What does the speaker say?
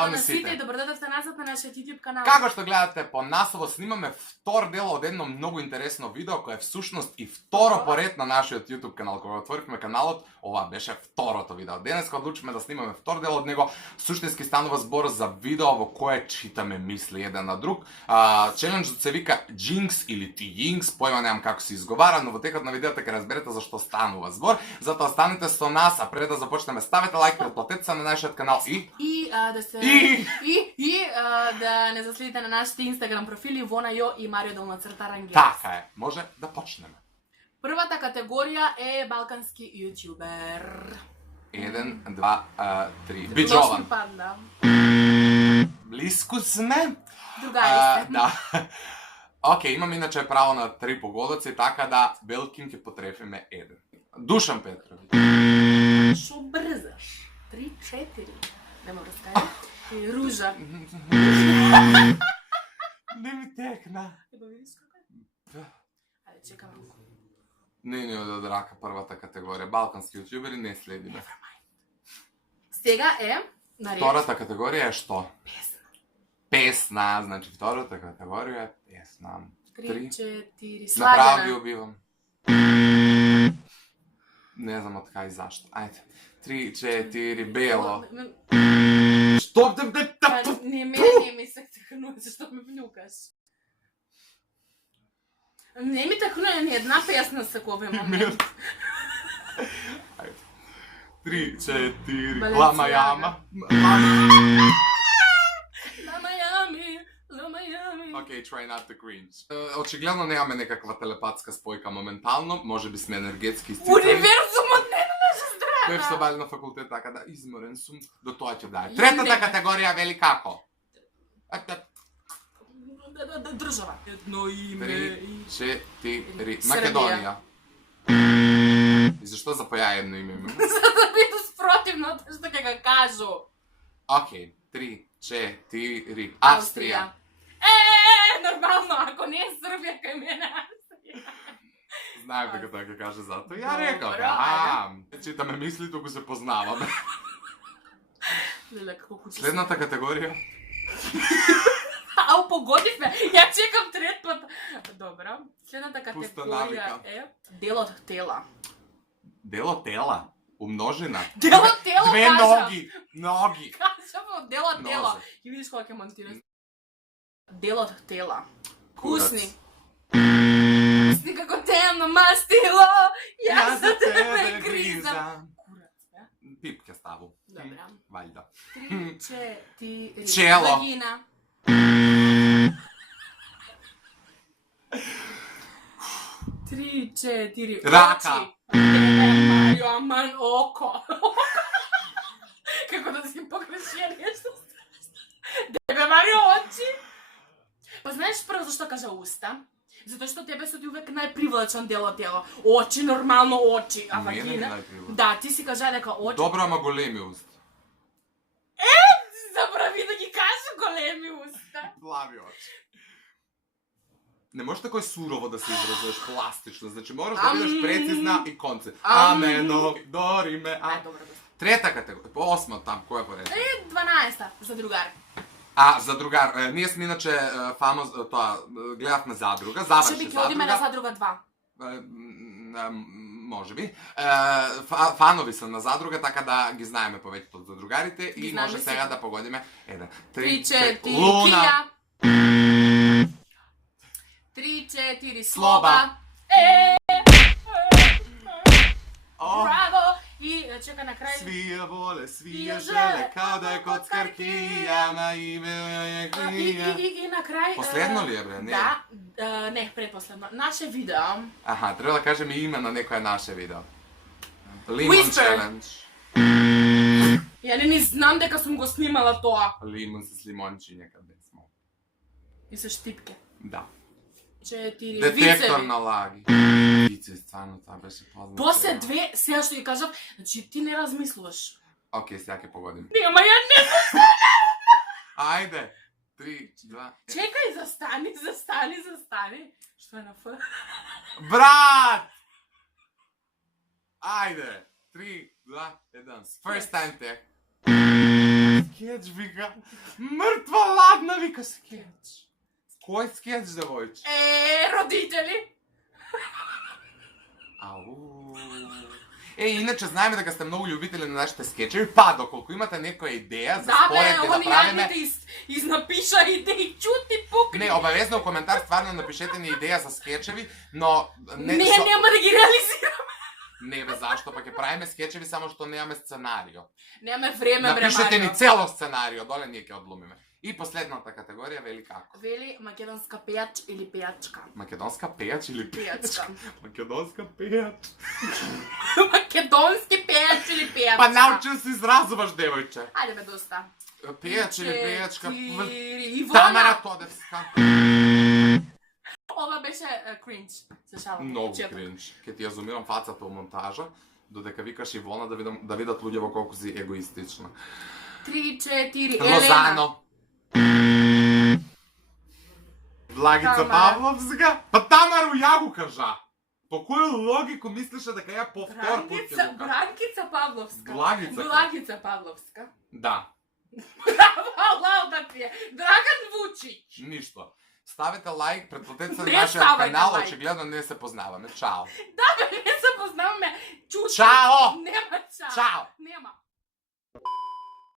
Здрава на сите и добро дојдовте назад на нашиот YouTube канал. Како што гледате по наслово, снимаме втор дел од едно многу интересно видео кој е всушност и второ поред на нашиот YouTube канал. Кога отворивме каналот, ова беше второто видео. Денеска одлучивме да снимаме втор дел од него. Суштински станува збор за видео во кое читаме мисли еден на друг. Челенџот се вика Jinx или Jinx, појма немам како се изговара, но во текот на видеото ќе разберете за што станува збор. Затоа останете со нас, а пред да започнеме ставете лайк, претплатете се на нашиот канал и да не заследите на нашите Instagram профили Вона Јо и Марио _Рангелс. Така е, може да почнеме. Првата категорија е балкански јутјубер. 1, 2, 3. Биџован. Панда. Блиску сме. Другари сте. Да. Океј, имам иначе право на 3 погодоци, така да Белкин ќе потрефиме 1. Душан Петровиќ. Шо брзаш? 3, 4. Нема раскај. И Ружа. Не ми текна. Еба видиш како е? Ајде, чекам руку. Не од рака првата категорија. Балкански јутјубери не следиме. Сега е на ред. Втората категорија е што? Песна. Песна, значи втората категорија е песна. 3, 4. Направо ги Слагена. убивам. Не знам од кај зашто. Ајде. 3, 4, бело. Што Не ми се тъкнува, зашто ме внюкаш. Не ми тъкнува ни една песна са овој момент. 3, 4, Баленциага. Ла Мајама. La Miami. Океј, try not to cringe. Очигледно немаме некаква телепатска спојка моментално, може би сме енергетски исцитани. Универзумот не на наша Бев страна. се бали на факултет, така да изморен сум, до тоа ќе дај. Третата категорија вели како? Држава. Едно име 3, и... 4, Србија. Македонија. И зашто запоја едно име имаме? За да биде спротивното што ќе го кажу. Океј, 3, 4, Австрија. Нормално, ако не е Србија, кај мене Австрија. Знаев дека тоа ќе каже затоа. Ја Добро, рекав, ајде. читаме мисли, туку се познаваме. Леле, како куче. Следната категорија. Ау, погодивме. Ја чекам трет пат. Добро. Следната Пуста категорија навика. е дел од тела. Дело тела. Умножена. Дел од тело, Две кажам. ноги. Кажам, дел од тело. Нозе. И видиш кога ќе монтираш. Дел од тела. Курац. Усни. Усни како темно мастило. Јас за тебе гризам. Курац, бе? Пип ќе ставу. Добра. Вајда. 3, 4. Чело. Вагина. Три, 4. Рака. Марио, аман, око. Како да си погрешија нешто страшно. Тебе Марио, очи. Па знаеш прво зашто кажа уста? Затоа што тебе се ти увек најпривлачен дел од тело. Очи, нормално очи, а Мене ми вагина. најпривлачен. Да, ти си кажа дека очи. Добро, ама големи уста. Забрави да ги кажа големи уста. Плави очи. Не можеш такој сурово да се изразуваш пластично, значи мораш да бидеш прецизна и концепт. Амено, дориме, Ај, добро, добро. Трета категорија, по осма там, која поред? 12 за другар. За другар, ние сме иначе фамоз, тоа, гледавме Задруга, Ше заврши би ќе одиме на Задруга. Задруга 2. Може би. Фанови се на Задруга, така да ги знаеме повеќето од задругарите Ги и знаеме може сите. сега да погодиме 1, 3, 3, 4, Луна, Кија. 3, 4, Слоба. Слоба. О, Браво! И чека на крај. свија воле, свија Свија желе, желе, као да е коцкарки, ама име е крија. И на крај... Последно ли е, бре? Не. Да, не, предпоследно. Наше видео. Аха, треба да кажеме име на некој наше видео. Lemon Whisper. Challenge. Ја не знам дека сум го снимала тоа. Лимон с лимончи некаде смо. И со штипке. Да. 4 Детектор вицеви. на лаги. Вицеви, стварно, тоа беше познато. После 2, сега што ги кажав, значи ти не размислуваш. Океј, сега ќе погодим. Нема, ја не... Ајде. 3, 2... Чекај, застани. Што е на Ф? Брат! Ајде. 3, 2, 1. First time tech. скеч, вика. Мртва ладна, вика, скеч. Кој скеч, девојче? Родители. Ау. Иначе знаеме дека сте многу љубители на нашите скечеви, па доколку имате некоја идеја за според да правиме... Изнапиша идеи, чути пукни. Не, обавезно у коментар стварно напишете ни идеја за скечеви, но... Не, нема да ги реализираме. Не бе, зашто? Па ќе правиме скечеви само што немаме сценарио. Немаме време, бре, Напишете Марио. ни цело сценарио, доле ние ќе одлумиме. И последната категорија вели како? Вели македонска пејач или пејачка. Македонска пејач или Пејачка. Македонска пејач. Македонски пејач или пејачка. Па научи да се изразуваш, девојче. Ајде бе, доста. Пејач или пејачка? Ивона. Тамара Тодевска. Ова беше кринч. Се шалам. Многу кринч. Ке ти ја зумирам фацата у монтажа, додека викаш Ивона да видат луѓето колку си егоистична. 3-4 Лозано. Влагица Тамара. Павловска. Па Тамару ја го кажа. По која логику мислеше дека ја повтор пут ќе го кажа? Бранкица Павловска. Благица. Благица Павловска. Да. Браво, да ти е. Драган Вучич. Ништо. Ставете лайк, претплатете се на Не нашиот ставајте канал, лайк. очигледно не се познаваме. Чао. Да, бе, не се познаваме. Чути. Чао! Нема чао. Чао! Нема.